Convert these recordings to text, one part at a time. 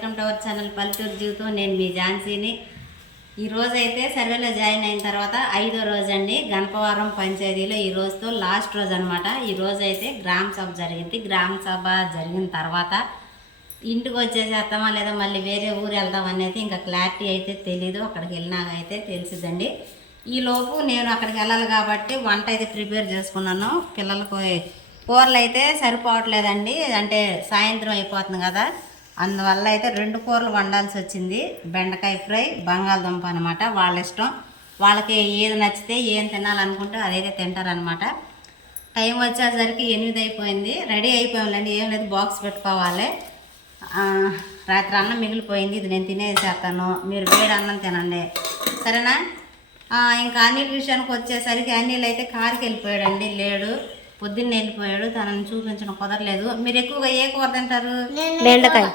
Welcome to our channel పల్లెటూరు జీవితం. నేను మీ ఝాన్సీని. ఈ అయితే సర్వేలో జాయిన్ అయిన తర్వాత ఐదో రోజు అండి గణపవరం పంచాయతీలో ఈ రోజుతో లాస్ట్ రోజు అనమాట ఈ రోజు అయితే గ్రామ సభ జరిగింది. గ్రామ సభ జరిగిన తర్వాత ఇంటికి వచ్చేసేస్తామా లేదా మళ్ళీ వేరే ఊరు వెళ్దాం అనేది ఇంకా క్లారిటీ అయితే తెలీదు. అక్కడికి వెళ్ళినాక అయితే తెలిసిద్దండి. ఈలోపు నేను అక్కడికి వెళ్ళాలి కాబట్టి వంట అయితే ప్రిపేర్ చేసుకున్నాను. పిల్లలకు కూరలు అయితే సరిపోవట్లేదండి. అంటే సాయంత్రం అయిపోతుంది కదా. అందువల్ల అయితే రెండు కూరలు వండాల్సి వచ్చింది. బెండకాయ ఫ్రై బంగాళదుంప అనమాట వాళ్ళ ఇష్టం. వాళ్ళకి ఏది నచ్చితే ఏం తినాలనుకుంటే అదైతే తింటారనమాట టైం వచ్చేసరికి ఎనిమిది అయిపోయింది. రెడీ అయిపోయిందండి ఏం లేదు బాక్స్ పెట్టుకోవాలి. రాత్రి అన్నం మిగిలిపోయింది. ఇది నేను తినేసేస్తాను. మీరు వేడి అన్నం తినండి. సరేనా? ఇంకా అనిల్ విషయానికి వచ్చేసరికి అనిల్ అయితే కారుకి వెళ్ళిపోయాడండి. లేడు. పొద్దున్న వెళ్ళిపోయాడు తనని చూపించడం కుదరలేదు. మీరు ఎక్కువగా ఏ కూర తింటారు? బెండకాయ.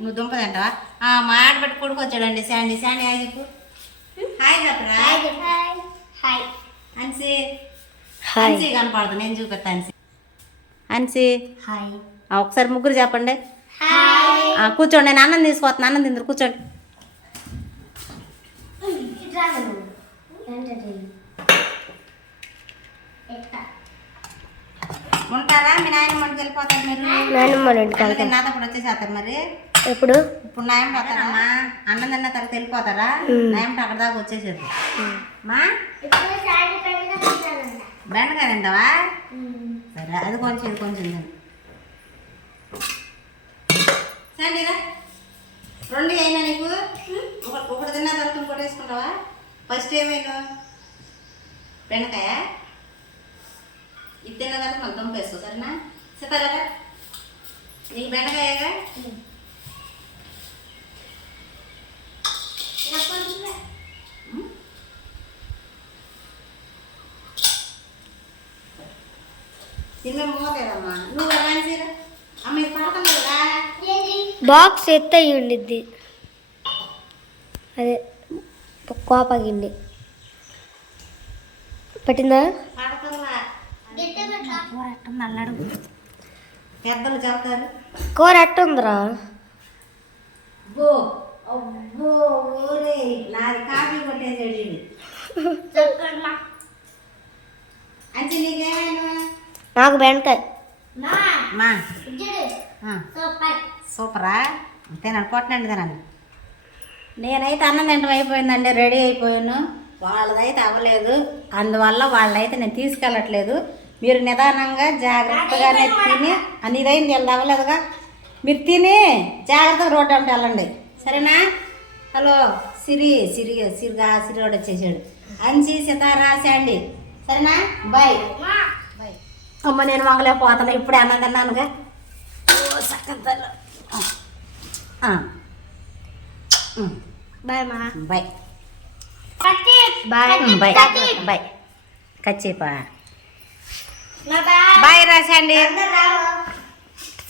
నువ్వు దుంప తింటావా? ఆ, మా ఆడబెట్టి కొడుకు వచ్చాడండి శాండీ శాండీ హాయ్ చెప్పు. హాయ్ చెప్పరా? హాయ్ అన్సి. హాయ్. అన్సి కనపడదు నేను చూపెత్తా అన్సి. అన్సి. హాయ్. ఒకసారి ముగ్గురు చెప్పండి. కూర్చోండి నేను అన్నం తీసుకొస్తాను అన్నం తిందరు కూర్చోండి. ఉంటారా? మీ నాయన మనకి వెళ్ళిపోతారు మీరు? నాన్నమ్మ ఇంటికి అప్పుడు వచ్చేసేస్తారు మరి. ఎప్పుడు? ఇప్పుడు నాయం పోతారమ్మా. అన్నం తిన్న తర్వాత వెళ్ళిపోతారా? నాయం అక్కడ దాకా వచ్చేసేది మా? బెండకాయ తింటావా? సరే అది కొంచెం ఇది కొంచెం తిను. సండిరా రెండు అయినా నీకు? ఒక- ఒకటి తిన్న తర్వాత ఇంకోటి వేసుకుంటావా? ఫస్ట్ ఏమైనా బెండకాయ? ఇది తిన్న తర్వాత మళ్ళీ దుంప వేసుకో సరేనా? సీతారాగా నీకు బెండకాయగా? బాక్స్ ఎత్త ఉండిద్ది. అదే కోపగిండి పట్టిందా? కూర ఎట్టుంది పెద్దలు చెప్తారు కూర ఎట్టుందిరా అబ్బో అబ్బో ఓరే నాది కాఫీ కొట్టేసాడు ఇది అంటే నీకేమైనా నాకు బెండకాయ. మా. ఆ, సూపరా. తినండి కొట్టండి తినండి. నేనైతే అన్నం తింటం అయిపోయిందండి రెడీ అయిపోయాను. వాళ్ళదైతే అవ్వలేదు. అందువల్ల వాళ్ళైతే నేను తీసుకెళ్ళట్లేదు. మీరు నిదానంగా జాగ్రత్తగానే తిని అని ఇదైంది వీళ్ళది అవ్వలేదుగా మీరు తిని జాగ్రత్తగా రోడ్డు అంటే వెళ్ళండి. సరేనా? హలో సిరి సిరి సిరిగా సిరి రోడ్ వచ్చేసాడు. అంచి సితారా శాండి. సరేనా? బాయ్. బాయ్. అమ్మ నేను వంగలేకపోతాను ఇప్పుడే అన్నం తిన్నానుగా. ఓ సక్కలు బాయ్ మా బాయ్. బాయ్. బాయ్. బాయ్. కచ్చేపా. బాయ్. రాసండి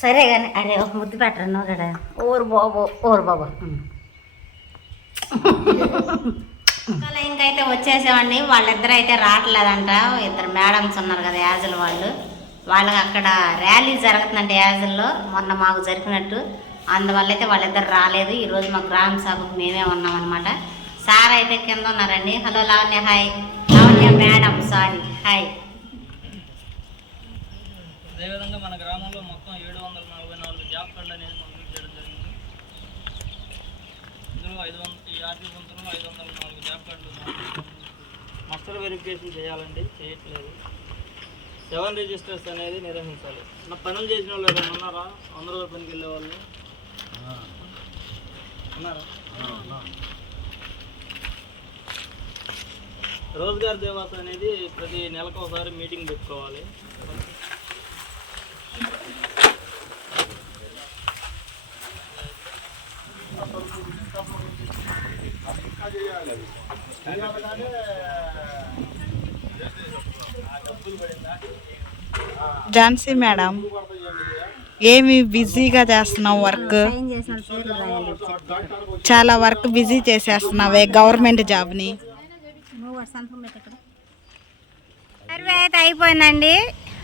సరే కానీ అరే ఒక ముద్దు పెట్టను కదా. ఊరు బాబు ఊరు బాబు. అలా ఇంకైతే వచ్చేసామండి వాళ్ళిద్దరు అయితే రావట్లేదంట. ఇద్దరు మేడమ్స్ ఉన్నారు కదా యాజుల వాళ్ళు. వాళ్ళకి అక్కడ ర్యాలీ జరుగుతుందంట యాజుల్లో మొన్న మాకు జరిగినట్టు అందువల్ల అయితే వాళ్ళిద్దరు రాలేదు. ఈరోజు మా గ్రామ సభకు మేమే ఉన్నామన్నమాట. సార్ అయితే కింద ఉన్నారండి. Hello Lavanya hi. Lavanya madam sorry hi. అదేవిధంగా మన గ్రామంలో మొత్తం ఏడు వందల నలభై నాలుగు జాబ్ కార్డులు అనేది పంపిణీ చేయడం జరిగింది. ఇందులో ఐదు వందల ఈ ఆర్థిక సంవత్సరంలో ఐదు వందల నాలుగు జాబ్ కార్డులు మస్టర్ వెరిఫికేషన్ చేయాలండి చేయట్లేదు. సెవెన్ రిజిస్టర్స్ అనేది నిర్వహించాలి. నా పనులు చేసిన వాళ్ళు ఎవరైనా ఉన్నారా? వంద రోజుల పనికి వెళ్ళే వాళ్ళు ఉన్నారా? రోజ్గార్ దేవాస్ అనేది ప్రతి నెలకు ఒకసారి మీటింగ్ పెట్టుకోవాలి. ఝాన్సీ మేడం ఏమి బిజీగా చేస్తున్నావు వర్క్? చాలా వర్క్ బిజీ చేసేస్తున్నావే గవర్నమెంట్ జాబ్ని. సర్వే అయితే అయిపోయిందండి.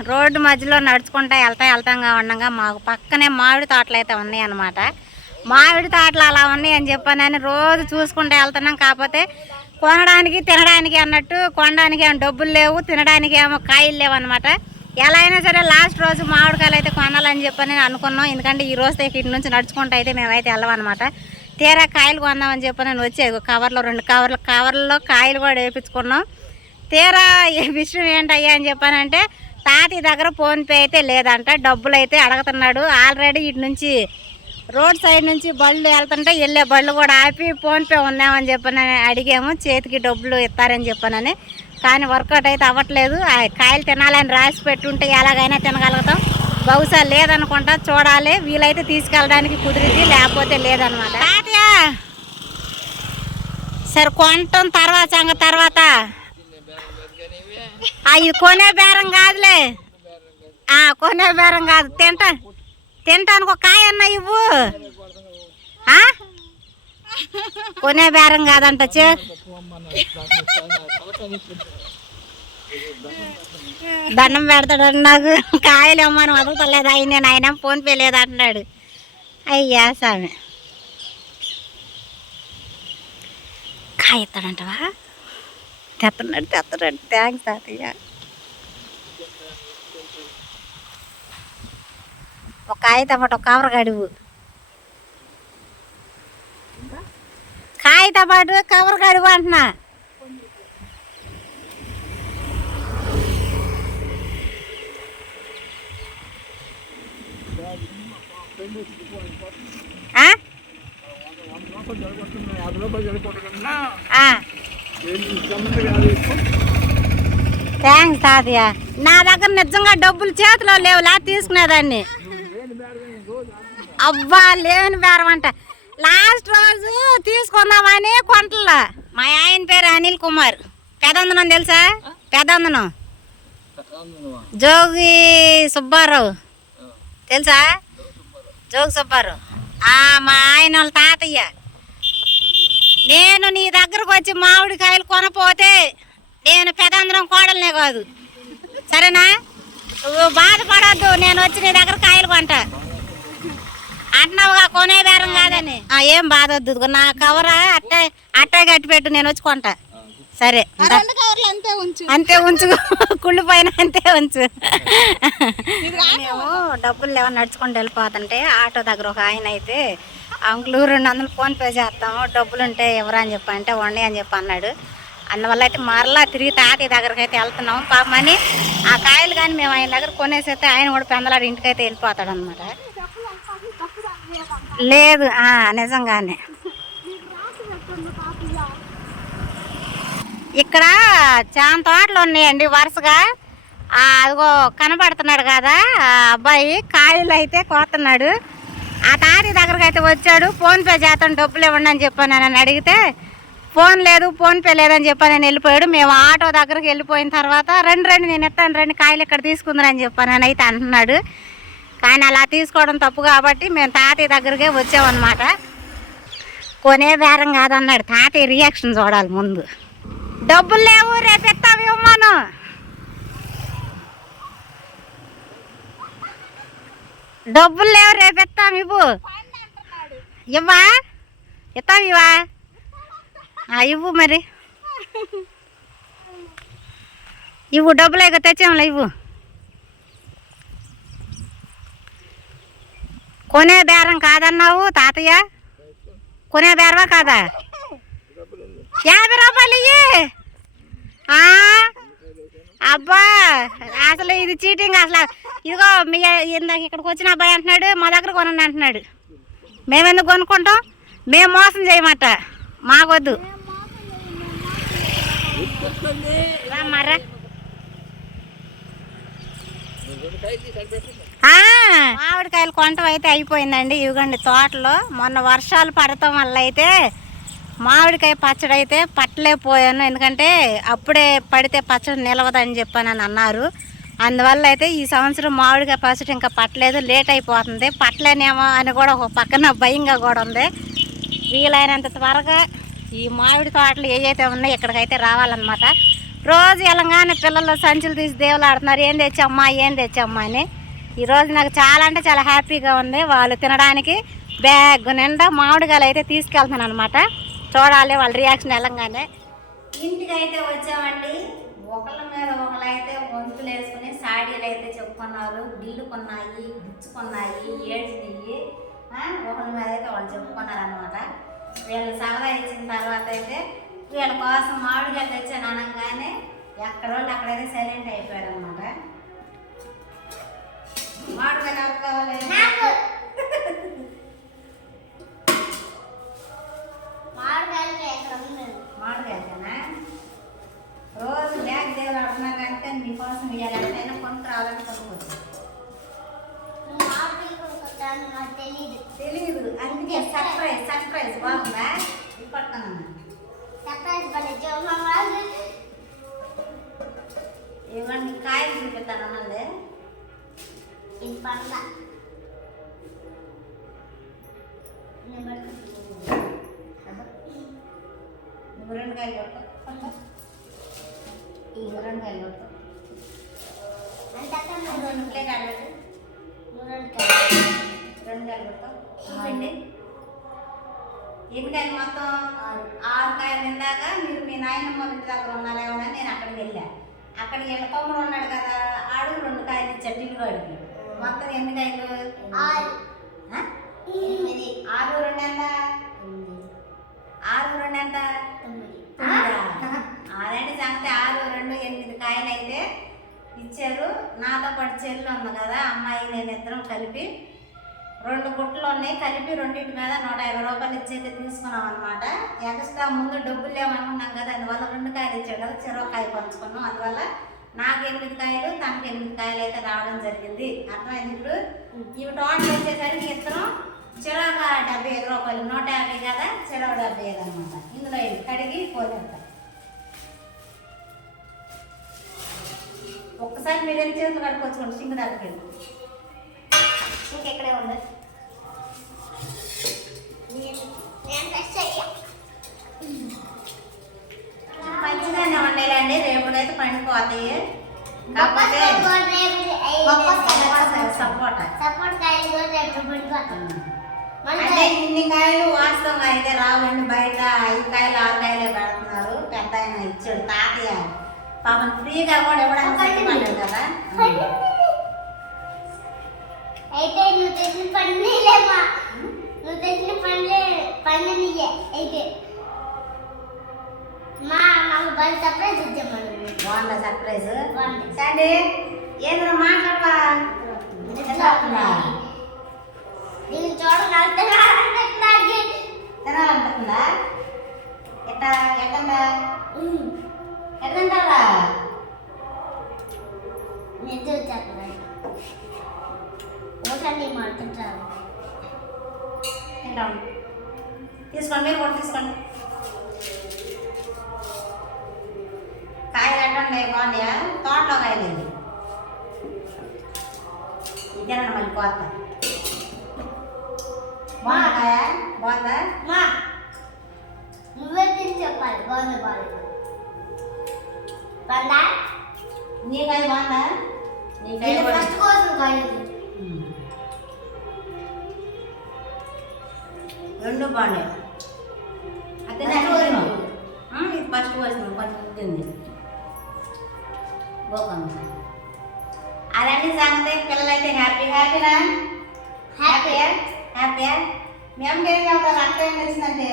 రోడ్డు మధ్యలో నడుచుకుంటా వెళ్తా వెళ్తాంగా ఉండగా మాకు పక్కనే మామిడి తోటలు అయితే ఉన్నాయి అన్నమాట మామిడి తోటలు అలా ఉన్నాయి అని చెప్పానని రోజు చూసుకుంటూ వెళ్తున్నాం. కాకపోతే కొనడానికి తినడానికి అన్నట్టు కొనడానికి ఏమో డబ్బులు లేవు తినడానికి ఏమో కాయలు లేవు అనమాట ఎలా అయినా సరే లాస్ట్ రోజు మామిడికాయలు అయితే కొనాలని చెప్పని అనుకున్నాం. ఎందుకంటే ఈ రోజు ఇక్కడి నుంచి నడుచుకుంటూ అయితే మేమైతే వెళ్ళమన్నమాట తీరా కాయలు కొందామని చెప్పని వచ్చేది కవర్లో రెండు కవర్లు కవర్లో కాయలు కూడా వేయించుకున్నాం తీరా ఈ విషయం ఏంటయ్యా అని చెప్పానంటే తాతయ్య దగ్గర ఫోన్పే అయితే లేదంట. డబ్బులు అయితే అడుగుతున్నాడు. ఆల్రెడీ ఇటు నుంచి రోడ్ సైడ్ నుంచి బళ్ళు వెళ్తుంటే వెళ్ళే బళ్ళు కూడా ఆపి ఫోన్పే ఉందామని చెప్పనని అడిగాము. చేతికి డబ్బులు ఇస్తారని చెప్పనని. కానీ వర్కౌట్ అయితే అవ్వట్లేదు. ఆ కాయలు తినాలని రాసి పెట్టుంటే ఎలాగైనా తినగలుగుతాం. బహుశా లేదనుకుంటా చూడాలి. వీలైతే తీసుకెళ్ళడానికి కుదిరింది లేకపోతే లేదనమాట. తాతయ్య! సరే కొంటాం తర్వాత సంగ తర్వాత. ఆ, ఇది కొనే బేరం కాదులే. కొనే బేరం కాదు. తింటా. తింటానికి ఒక కాయ అన్న ఇవ్వు. కొనే బేరం కాదంట చే. దండం పెడతాడు నాకు కాయలు ఇమ్మని వదలతలేదు. అయ్యి నేను ఆయన ఫోన్ పే లేదు అంటున్నాడు. అయ్యా స్వామి. కాయ ఇస్తాడంటవా? తెస్తున్నాడు తెస్తున్నాడు థ్యాంక్స్ తాతయ్య. ఒక కాయ టమాటో కవర్ గడువు కాయ పాటు కవర్ గడువు అంటున్నా. థ్యాంక్స్ తాతయ్య. నా దగ్గర నిజంగా డబ్బులు చేతిలో లేవులా తీసుకునేదాన్ని. అబ్బా లేని బేరం అంట. లాస్ట్ రోజు తీసుకుందామని కొంటల్లో మా ఆయన పేరు అనిల్ కుమార్. పెదందనం తెలుసా? పెదందనం. జోగి సుబ్బారావు. తెలుసా? జోగి సుబ్బారావు. ఆ, మా ఆయన వాళ్ళ తాతయ్య. నేను నీ దగ్గరకు వచ్చి మామిడికాయలు కొనపోతే నేను పెదందరం కోడలనే కాదు. సరేనా? నువ్వు బాధపడద్దు నేను వచ్చి నీ దగ్గర కాయలు కొంటా. అంటున్నావుగా కొనే బేరం కాదని ఆ, ఏం బాధ వద్దు నా కవర అట్టే అట్టే కట్టి పెట్టు నేను వచ్చి కొంటా. సరే. అంతే ఉంచు. అంతే ఉంచు కుళ్ళు పైన అంతే ఉంచు. మేము డబ్బులు లేవని నడుచుకుంటూ వెళ్ళిపోతుంటే ఆటో దగ్గర ఒక ఆయన అయితే అంకులు రెండు వందలు ఫోన్ పే చేస్తాము డబ్బులు ఉంటే ఎవరా అని చెప్పి అంటే వండి అని చెప్పి అన్నాడు. అందువల్ల అయితే మరలా తిరిగి తాతయ్య దగ్గరికి అయితే వెళ్తున్నాం. పాపమని ఆ కాయలు కానీ మేము ఆయన దగ్గర కొనేసేస్తే ఆయన కూడా పెందలాడి ఇంటికి అయితే వెళ్ళిపోతాడు అనమాట లేదు ఆ, నిజంగానే. ఇక్కడ చాలా తోటలు ఉన్నాయండి వరుసగా. అదిగో కనబడుతున్నాడు కదా ఆ అబ్బాయి కాయలు అయితే కోతున్నాడు. ఆ తాతి దగ్గరకు అయితే వచ్చాడు ఫోన్పే చేస్తాను డబ్బులు ఇవ్వండి అని చెప్పాను నన్ను అడిగితే ఫోన్ లేదు ఫోన్పే లేదని చెప్పాను నేను వెళ్ళిపోయాడు. మేము ఆటో దగ్గరికి వెళ్ళిపోయిన తర్వాత రెండు రెండు నేను ఎత్తాను రెండు కాయలు ఇక్కడ తీసుకుందని చెప్పాను అని అయితే అంటున్నాడు. కానీ అలా తీసుకోవడం తప్పు కాబట్టి మేము తాతయ్య దగ్గరికే వచ్చామన్నమాట. కొనే బేరం కాదన్నాడు. తాతయ్య రియాక్షన్ చూడాలి ముందు. డబ్బులు లేవు రేపు ఎత్తావు ఇవ్వమాను. డబ్బులు లేవు రేపు ఎత్తాం ఇవ్వు. ఇవ్వా? ఎత్తావు ఇవ్వా? ఆ, ఇవ్వు మరి. ఇవ్వు డబ్బులు ఇక తెచ్చాములే ఇవ్వు. కొనే బేరం కాదన్నావు తాతయ్య? కొనే బేరమా కాదా? యాభై రూపాయలు ఇయ్యి. అబ్బా అసలు ఇది చీటింగ్ అసలు. ఇదిగో మీ ఇందాక ఇక్కడికి వచ్చిన అబ్బాయి అంటున్నాడు మా దగ్గర కొనండి అంటున్నాడు. మేమెందుకు కొనుక్కుంటాం? మేము మోసం చేయమట. మాకొద్దు. రామ్మారా మామిడికాయలు కొంటం అయితే అయిపోయిందండి. ఇవిగండి తోటలో. మొన్న వర్షాలు పడటం వల్ల అయితే మామిడికాయ పచ్చడి అయితే పట్టలేకపోయాను. ఎందుకంటే అప్పుడే పడితే పచ్చడి నిలవదని చెప్పానని అన్నారు. అందువల్ల అయితే ఈ సంవత్సరం మామిడికాయ పచ్చడి ఇంకా పట్టలేదు. లేట్ అయిపోతుంది. పట్టలేనేమో అని కూడా ఒక పక్కన భయంగా కూడా ఉంది. వీలైనంత త్వరగా ఈ మామిడి తోటలు ఏవైతే ఉన్నాయో ఇక్కడికైతే రావాలన్నమాట. రోజు ఎలాగానే పిల్లలు సంచులు తీసి దేవులు ఆడుతున్నారు. ఏం తెచ్చమ్మా? ఏం తెచ్చమ్మా? అని. ఈరోజు నాకు చాలా అంటే చాలా హ్యాపీగా ఉంది. వాళ్ళు తినడానికి బ్యాగ్ నిండా మామిడికాయలు అయితే తీసుకెళ్తాను అనమాట చూడాలి వాళ్ళ రియాక్షన్ వెళ్ళంగానే. ఇంటికి అయితే వచ్చామండి. ఒకళ్ళ మీద ఒకళ్ళు అయితే వంతులు వేసుకుని సాడీలు అయితే చెప్పుకున్నారు. గిల్లుకున్నాయి గుచ్చుకున్నాయి ఏడ్చినాయి ఒకళ్ళ మీద అయితే వాళ్ళు చెప్పుకున్నారు అనమాట వీళ్ళు సలహా ఇచ్చిన తర్వాత అయితే వీళ్ళ కోసం మామిడికాయలు తెచ్చాను అనగానే ఎక్కడ వాళ్ళు అక్కడైతే సైలెంట్ అయిపోయారు అనమాట మామిడికాయలు ఎవరికి కావాలి మామిడికాయలకేనా రోజు బ్యాగ్ దేవుడు ఆడుతున్నారు కనుక మీకోసం ఇవాళ ఎంతైనా కొనుక్కు రావాలని కొనుక్కోవచ్చు తెలియదు అందుకే సర్ప్రైజ్ సర్ప్రైజ్ బాగుందా ఇది పట్టుకున్నాను ఇవ్వండి కాయలు చూపిస్తాను అన్నది నువ్వు రెండు కాయలు కొట్టు నువ్వు రెండు కాయలు కొట్టు రెండు ప్లేట్ ఆడబెట్టు రెండు కాయలు కొట్టు చూపండి ఎన్ని కాయలు మొత్తం ఆరు కాయలు ఇందాక మీరు మీ నాయనమ్మ ఇంటి దగ్గర ఉన్నారేమో నేను అక్కడికి వెళ్ళా అక్కడికి వెళ్ళి తమ్ముడు ఉన్నాడు కదా ఆడు రెండు కాయలు ఇచ్చాడు టిల్లుగాడికి మొత్తం ఎన్ని కాయలు ఆ? ఆరు రెండు ఎంత ఆరు రెండు ఎంత అదండి సంగతి? ఆరు రెండు ఎనిమిది కాయలు అయితే ఇచ్చారు. నాతో పాటు చెల్లి ఉంది కదా అమ్మాయి నేను ఇద్దరం కలిపి రెండు గుట్లు ఉన్నాయి. కలిపి రెండింటి మీద నూట యాభై రూపాయలు ఇచ్చైతే తీసుకున్నాం అనమాట ఎక్స్ట్రా ముందు డబ్బులు లేవనుకున్నాం కదా అందువల్ల రెండు కాయలు ఇచ్చాడు కదా చెరో కాయ పంచుకున్నాం. అందువల్ల నాకు ఎనిమిది కాయలు తనకు ఎనిమిది కాయలు అయితే రావడం జరిగింది. అర్థమైంది ఇప్పుడు? ఇవి టోటల్ వచ్చేసరికి ఇద్దరం చెరొక డెబ్బై ఐదు రూపాయలు నూట యాభై కదా? చిరవ డెబ్బై ఐదు అనమాట ఇందులో ఇవి కడిగి పోలేక ఒక్కసారి మీరు ఎన్ని చేతులు కడుక్కొచ్చుకోండి సింగ్ దగ్గరికి వెళ్ళి. ఇంకెక్కడే ఉంది? మంచిగానే ఉండేలండి రేపుడైతే పండిపోతాయి కాకపోతే సపోటా సపోర్ట్ కాయలు కూడా రేపు పడిపోతాం అంటే ఇన్ని కాయలు వాస్తవంగా అయితే రావులండి బయట ఐదు కాయలు ఆరు కాయలే పెడుతున్నారు. పెద్ద ఆయన ఇచ్చాడు. తాతయ్య. పాపం ఫ్రీగా కూడా ఇవ్వడానికి కదా. అయితే నువ్వు తెచ్చిన పండులేమా నువ్వు తెచ్చిన పండ్లే పండునియే అయితే మా మాకు బలి సర్ప్రైజ్ ఇచ్చామను బాగుందా సర్ప్రైజ్? బాగుంది. సండి ఏదో మాట్లాడవా దీన్ని చూడగలుగుతున్నా తినాలనుకుంటుందా? ఎట్టా ఎట్టందా ఎట్టంటారా నిద్ర వచ్చేస్తుంది ఓసండి మాట్లాడతారు తింటాం. తీసుకోండి మీరు కూడా తీసుకోండి. కాయలు ఎట్టండి బాగున్నాయా? తోటలో కాయలు ఇది ఇదేనండి మళ్ళీ కోత బాగుందా కాయ బాగుందా? మా. నువ్వే తిని చెప్పాలి. బాగుంది బాగుంది. నీ కాయ బాగుందా నీ కాయ నేను కూడా- ఫస్ట్ కోసం కాయలు. రెండు బాగున్నాయి. అదే. ఇది ఫస్ట్ వచ్చింది కొంచెం ఉంటుంది గోకమ్మ అదండి సంగతి పిల్లలైతే హ్యాపీ హ్యాపీనా హ్యాపీయా హ్యాపీయా మేము ఏం చదువుతారు అక్క ఏం తెలిసిందంటే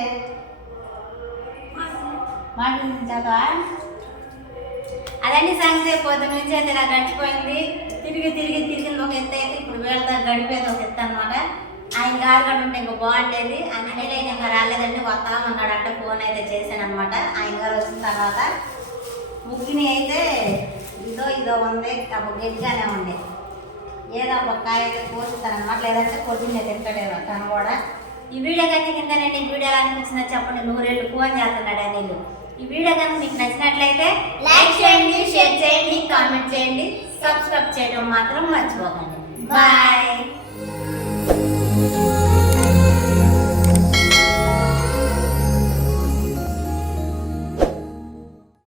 మాట చదవా అదండి సంగతి పొద్దు నుంచి అయితే ఇలా గడిచిపోయింది. తిరిగి తిరిగి తిరిగింది ఒక ఎత్తు అయితే ఇప్పుడు వీళ్ళతో గడిపేది ఒక ఎత్తు అనమాట ఆయన గారు కూడా ఉంటే ఇంకా బాగుండేది. అన్నయ్య ఇంకా రాలేదండి వస్తా ఉన్నాడు అంటే ఫోన్ అయితే చేశాను అనమాట ఆయన గారు వచ్చిన తర్వాత ముగ్గుని అయితే ఇదో ఉంది అప్పుడు గట్టిగానే ఉంది. ఏదో ఒక కాయ కోస్తానమాట లేదంటే పొద్దున్నే తింటాడేమో తను కూడా. ఈ వీడియో కిందనండి ఈ వీడియో అనిపించిందో చెప్పండి. నూరేళ్ళు ఫోన్ చేస్తున్నాడు అనిలు. ఈ వీడియో కనుక మీకు నచ్చినట్లయితే లైక్ చేయండి షేర్ చేయండి కామెంట్ చేయండి సబ్స్క్రైబ్ చేయడం మాత్రం మర్చిపోకండి. బాయ్